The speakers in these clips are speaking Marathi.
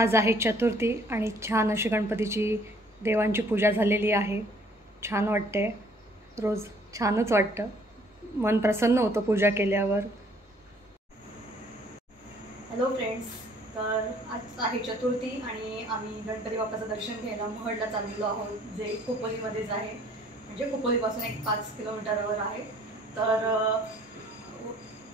आज आहे चतुर्थी आणि छान अशी गणपतीची देवांची पूजा झालेली आहे। छान वाटते, रोज छानच वाटतं, मन प्रसन्न होतं पूजा केल्यावर। हॅलो फ्रेंड्स, तर आज आहे चतुर्थी आणि आम्ही गणपती बाप्पाचं दर्शन घ्यायला महडला चाललेलो आहोत, जे खोपोलीमध्येच आहे। म्हणजे खोपोलीपासून एक 5 किलोमीटरवर आहे। तर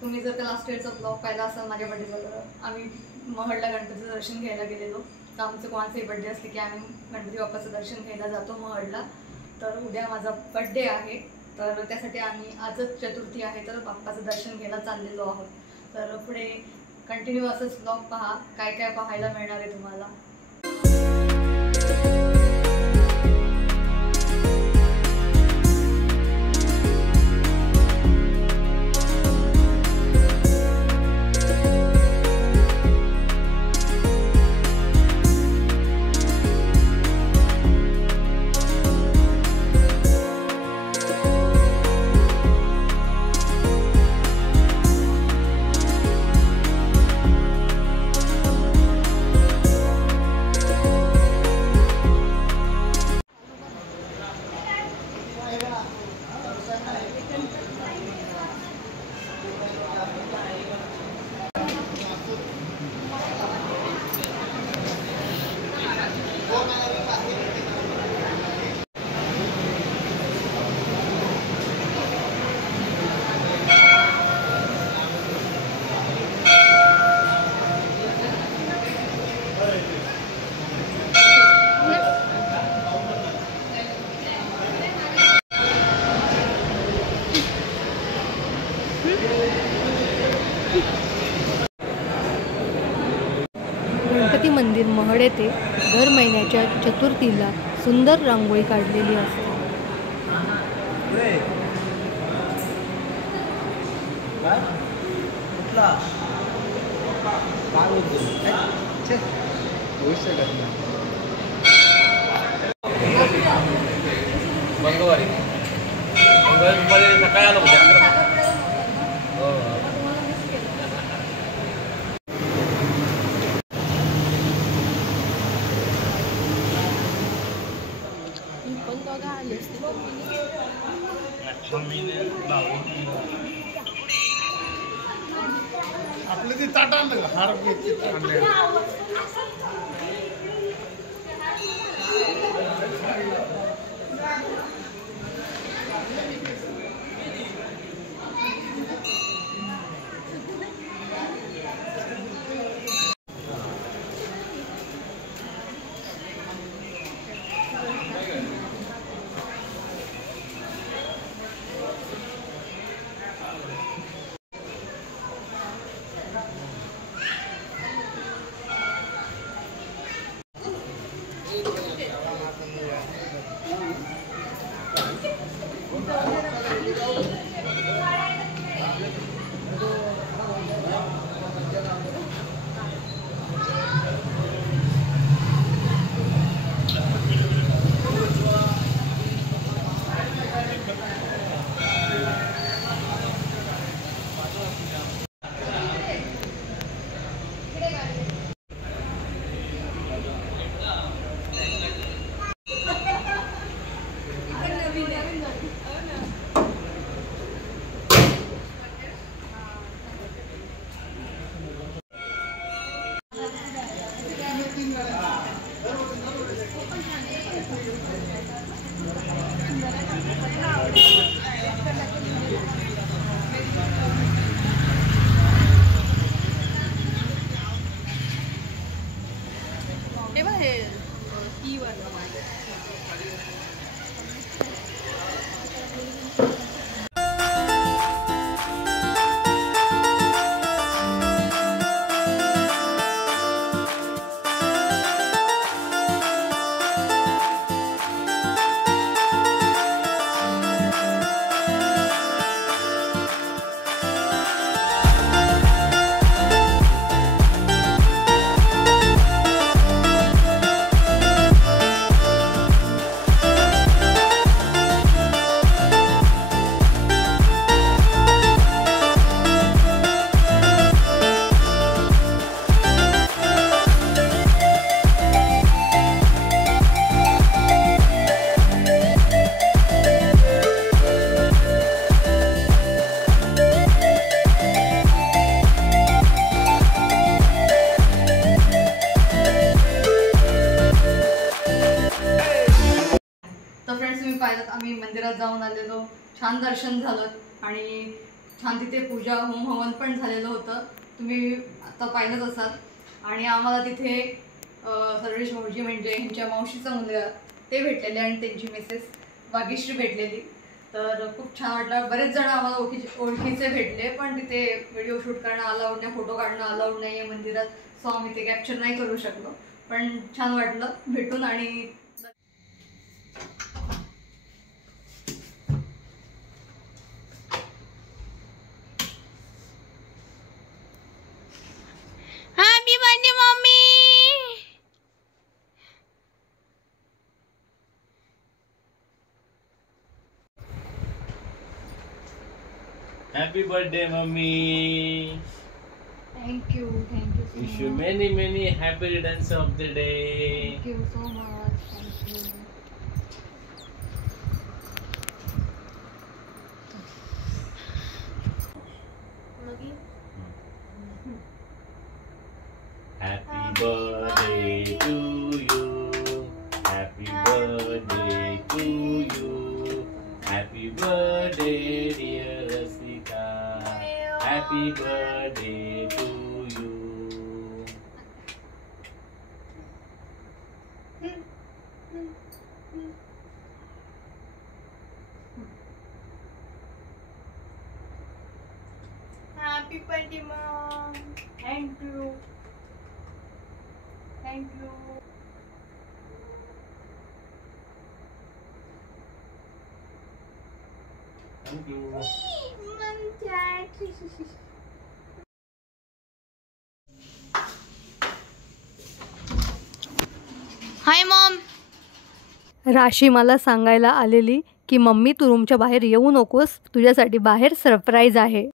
तुम्ही जर का लास्ट इयरचा ब्लॉग पाहिला असाल माझ्या बड्डेबद्दल, आम्ही महडला गणपतीचं दर्शन घ्यायला गेलेलो। तर आमचं कोणाचाही बड्डे असले की आम्ही गणपती बाप्पाचं दर्शन घ्यायला जातो महडला। तर उद्या माझा बड्डे आहे, तर त्यासाठी आम्ही आजच चतुर्थी आहे तर बाप्पाचं दर्शन घ्यायला चाललेलो आहोत। तर पुढे कंटिन्यू असंच ब्लॉग पहा, काय काय पाहायला मिळणार आहे तुम्हाला। गणपती मंदिर महड येथे दर महिन्याच्या चतुर्थीला सुंदर रांगोळी काढलेली असते। मंगळवारी सकाळी आलो म्हणजे आपले ते ताट आणलं का हार मंदिरात जाऊन आलेलो, छान दर्शन झालं आणि छान तिथे पूजा होम हवन पण झालेलं होतं, तुम्ही आता पाहिलंच असाल. आणि आम्हाला तिथे सर्वेश भाऊजी म्हणजे ह्यांच्या मावशीचा मुलगा ते भेटलेले आणि त्यांची मिसेस वागीश्री भेटलेली. तर खूप छान वाटलं. बरेच जण आम्हाला ओळखीचे भेटले, पण तिथे व्हिडिओ शूट करणं अलाउड नाही, फोटो काढणं अलाउड नाही आहे मंदिरात, सो आम्ही ते कॅप्चर नाही करू शकलो. पण छान वाटलं भेटून. आणि happy birthday mummy. Happy birthday, mommy. Thank you so Wish you many happy returns of the day. Thank you so much. Thank you. Happy birthday to you. Happy birthday to you. Happy birthday, dear Rasika. Happy birthday to you. Happy birthday mom. Thank you. Thank you. Thank you. Mom, Dad. Hi mom. राशी मला सांगायला आलेली की मम्मी तू रूमच्या बाहेर येऊ नकोस, तुझ्यासाठी बाहेर सरप्राईज आहे.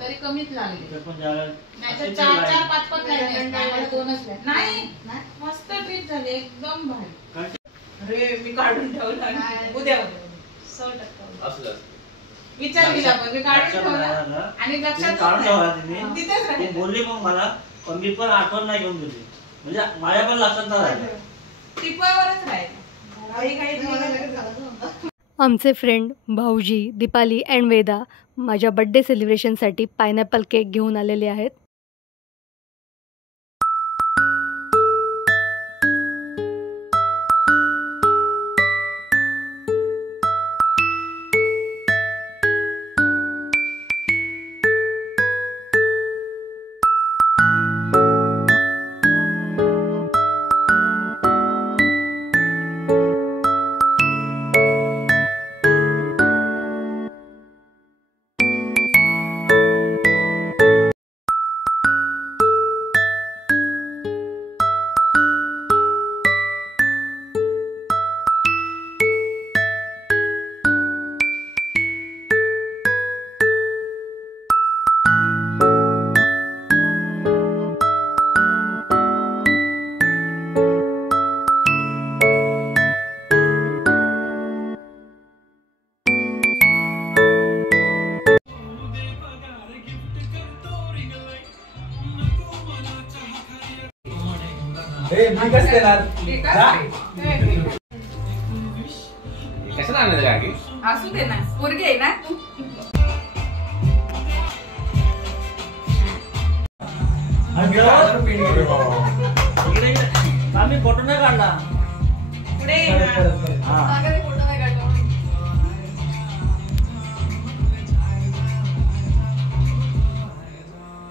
तरी कमीच लागले. पण झालं नाहीतर 4-5 लागले. दोनच नाही मस्त ट्रीट झाले, एकदम भारी. अरे मी काढून ठेवला उद्या 100% असलं विचार केला, पण मी काढून ठेवला आणि लक्षात काढून ठेवला तिथेच ती राहिलं. बोलली मग मला, पण मी पण आठवण नाही घेऊन गेली, म्हणजे माझ्या पण लक्षात नाही राहिलं. टिपवरच राहिलं. काही ठेवलं. आमचे फ्रेंड भाऊजी, दीपाली अँड वेदा माझ्या बड्डे सेलिब्रेशनसाठी पायनॅपल केक घेऊन आलेले आहेत. कशाला आणायचं काकी? असू दे ना, पोरगी आहे ना. आम्ही फोटो नाही काढला पुढे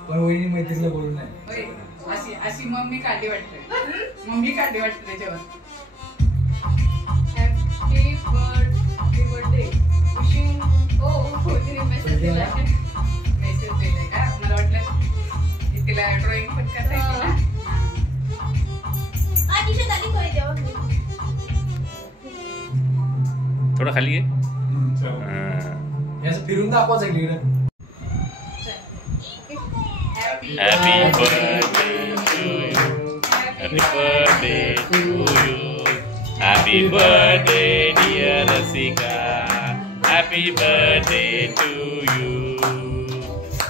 पण वहिनी मैत्रीला बोलू नाही. अशी अशी मम्मी काढली वाटते, मम्मी काढली वाटते त्याच्यावर. Happy birthday wishing. हो तिने मेसेज दिला, मेसेज दिला. तिला ड्रॉइंग पण करता येते. थोडं खाली आहे. याचं फिरून दाखवायचं इकडे. Happy birthday to you. Happy birthday to you. Happy birthday dear Rasika. Happy birthday to you.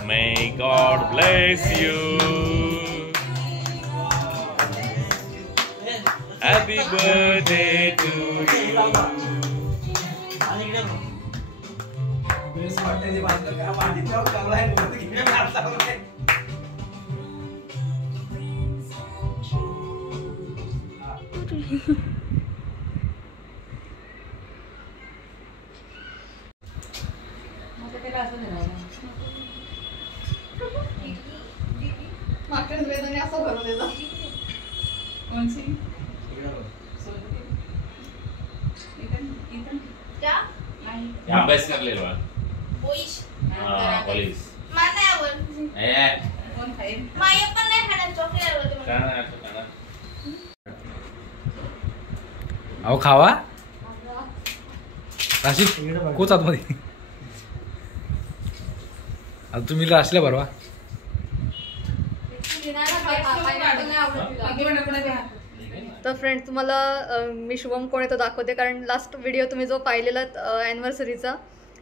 May God bless you. Happy birthday to you. बेस वाटते ते बांधलं का माती चौक चांगला आहे बोलतो की मी हात लावलाय. मागच्या वेदने असं भरून देतो. कोणची अभ्यास करलेला पोलीस. कोण खाईल? अहो खावा राशी कोच आतमध्ये. आता तुम्ही राशीला भरवा. तर फ्रेंड तुम्हाला मी शुभम कोण आहे तो दाखवते, कारण लास्ट व्हिडिओ तुम्ही जो पाहिलेला ॲनिव्हर्सरीचा,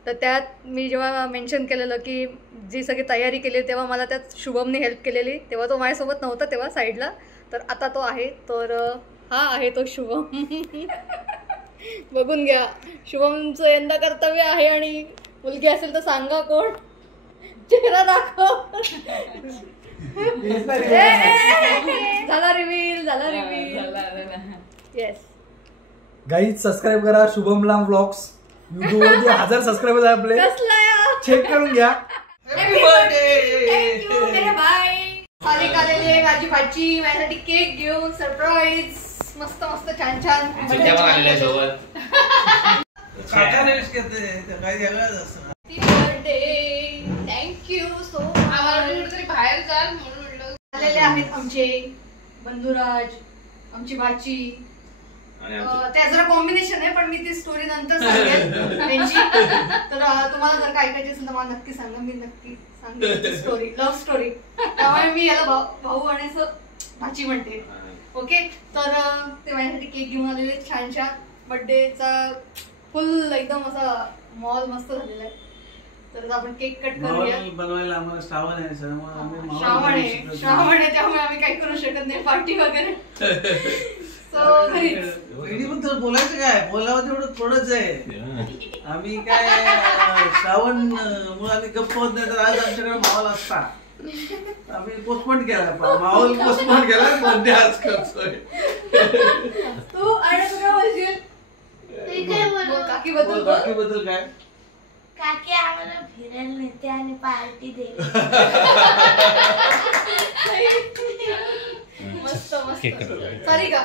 तर त्यात मी जेव्हा मेन्शन केलेलं की जी सगळी तयारी केली तेव्हा मला त्यात शुभमने हेल्प केलेली. तेव्हा तो माझ्यासोबत नव्हता तेव्हा साईडला, तर आता तो आहे. तर हा आहे तो शुभम. बघून घ्या, शुभमचं यंदा कर्तव्य आहे. आणि मुलगी असेल तर सांगा कोण. चेहरा दाखव. झाला रिव्हील, झाला रिव्हील. येस गाईज सबस्क्राईब करा शुभम लांब व्लॉग्स. YouTube वरती 1000 सबस्क्रायबर आहे आपले. चेक करून घ्या. बाय. सारिक आलेली आहे, माझी भाची माझ्यासाठी केक घेऊन सरप्राईज. मस्त मस्त छान छान. Thank you so much. बाहेर जा म्हणून आलेले आहेत आमचे बंधुराज, आमची भाची. त्या जरा कॉम्बिनेशन आहे, पण मी ती स्टोरी नंतर सांगेन त्यांची. तर तुम्हाला जर काय ऐकायची असेल तर मला नक्की सांगा, मी नक्की सांगेन स्टोरी, लव्ह स्टोरी. त्यामुळे मी याला भाऊ आणि असं भाची म्हणते. ओके, तर ते माझ्यासाठी केक घेऊन आलेले छान छान. बर्थडेचा फुल एकदम असा मॉल मस्त झालेला आहे. तर आपण केक कट करूया. बनवायला आम्हाला श्रावण आहे, श्रावण आहे त्यामुळे आम्ही काही करू शकत नाही पार्टी वगैरे. बद्दल बोलायचं काय, बोलावं तेवढं थोडंच आहे. आम्ही काय श्रावण मुलांनी गप्प होत नाही, तर आज आमच्याकडे माहोल असता. आम्ही पोस्टपोन केला, माहोल पोस्टपोन केला, बर्थडे आज करतोय. तू आणि तू काय बोलशील काकी बद्दल? काकी बद्दल काय? काकी आम्हाला फिरायला नेते आणि पार्टी दे. मस्त मस्त. सारिका,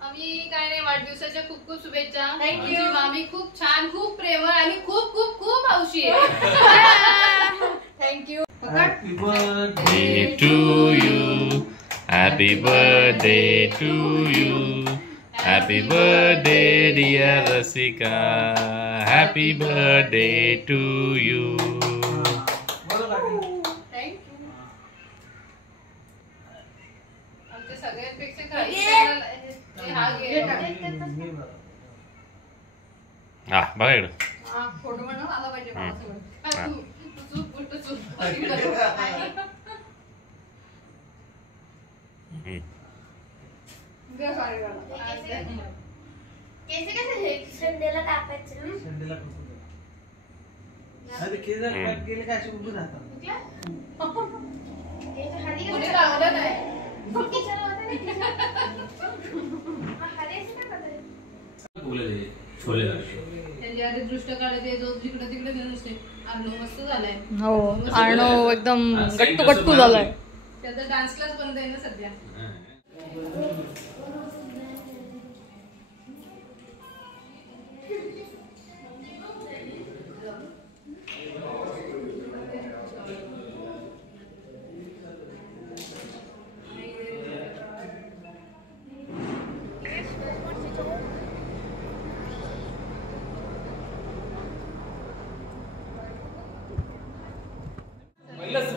आम्ही काय नाही, वाढदिवसाच्या खूप खूप शुभेच्छा. Thank you. आमची मामी खूप छान, खूप प्रेमळ आणि खूप खूप खूप हौशी आहे. Thank you. Happy birthday Day to you. Happy birthday to you. Happy birthday dear Rasika. Happy birthday to you. आमच्या सगळ्यांपेक्षा काही हा घे. हा बघा इकडं. फोटो म्हणून आला पाहिजे माझ्यासोबत. हा. चूप पुट चूप. दे सारिका. केस कसे हे संडेला कापायचे ना? संडेला करतो. अरे केलं गेले काय अशी उभं राहतात. केस खाली कोणी लावलं नाही. किचन होतं ना किचन. खाली असं काय करते? त्याची आधी दृष्ट काढायचे, जो जिकडे तिकडे घेऊन असते. आर्नो मस्त झालाय. हो, आर्नो एकदम गट्टू झालाय. त्याचा डान्स क्लास बंद आहे ना सध्या.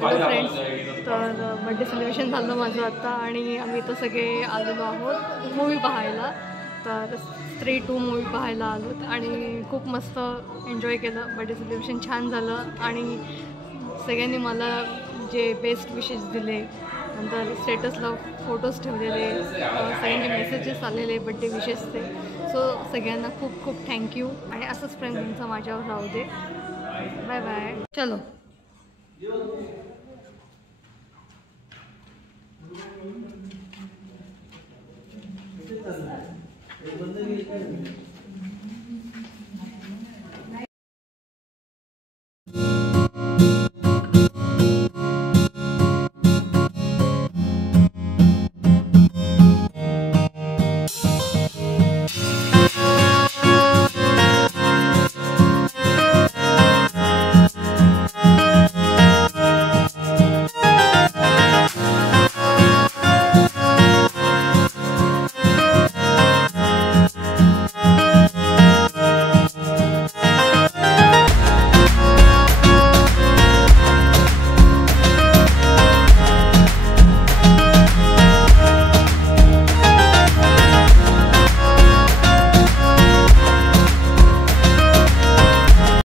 हॅलो फ्रेंड्स, तर बड्डे सेलिब्रेशन झालं माझं आत्ता आणि आम्ही इथं सगळे आलेलो आहोत मूवी पाहायला. तर स्त्री 2 मूवी पाहायला आलो आणि खूप मस्त एन्जॉय केलं. बड्डे सेलिब्रेशन छान झालं आणि सगळ्यांनी मला जे बेस्ट विशेस दिले, नंतर स्टेटसला फोटोज ठेवलेले, सगळ्यांचे मेसेजेस आलेले बड्डे विशेसचे. सो सगळ्यांना खूप खूप थँक्यू आणि असंच प्रेम तुमचं माझ्यावर राहू दे. Bye bye. चलो. बंद